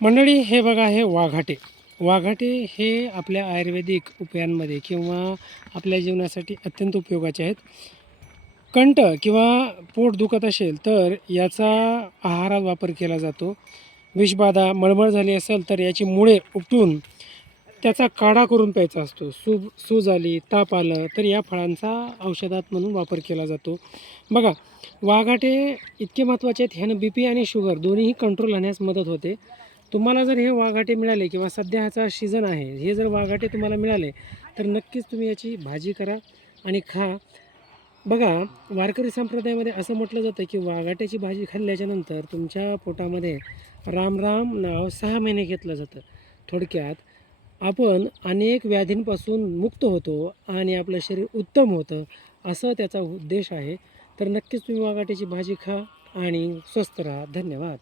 मंडळी हे बघा, हे वाघाटे. वाघाटे हे आपल्या आयुर्वेदिक उपायांमध्ये किंवा आपल्या जीवनासाठी अत्यंत उपयोगाचे आहेत. कंठ किंवा पोट दुखत असेल तर याचा आहारात वापर केला जातो. विषबाधा मळमळ झाली असेल तर याची मुळे उपटून त्याचा काढा करून प्यायचा असतो. सूज आली, ताप आलं तर या फळांचा औषधात म्हणून वापर केला जातो. बघा, वाघाटे इतके महत्त्वाचे आहेत, ह्यानं बी पी आणि शुगर दोन्हीही कंट्रोल राहण्यास मदत होते. तुम्हाला जर हे वाघाटे मिळाले किंवा सध्या ह्याचा सीझन आहे, हे जर वाघाटे तुम्हाला मिळाले तर नक्कीच तुम्ही याची भाजी करा आणि खा. बघा, वारकरी संप्रदायामध्ये असं म्हटलं जातं की वाघाट्याची भाजी खाल्ल्याच्यानंतर तुमच्या पोटामध्ये राम राम नाव 6 महिने घेतलं जातं. थोडक्यात आपण अनेक व्याधींपासून मुक्त होतो आणि आपलं शरीर उत्तम होतं, असं त्याचा उद्देश आहे. तर नक्कीच तुम्ही वाघाट्याची भाजी खा आणि स्वस्थ राहा. धन्यवाद.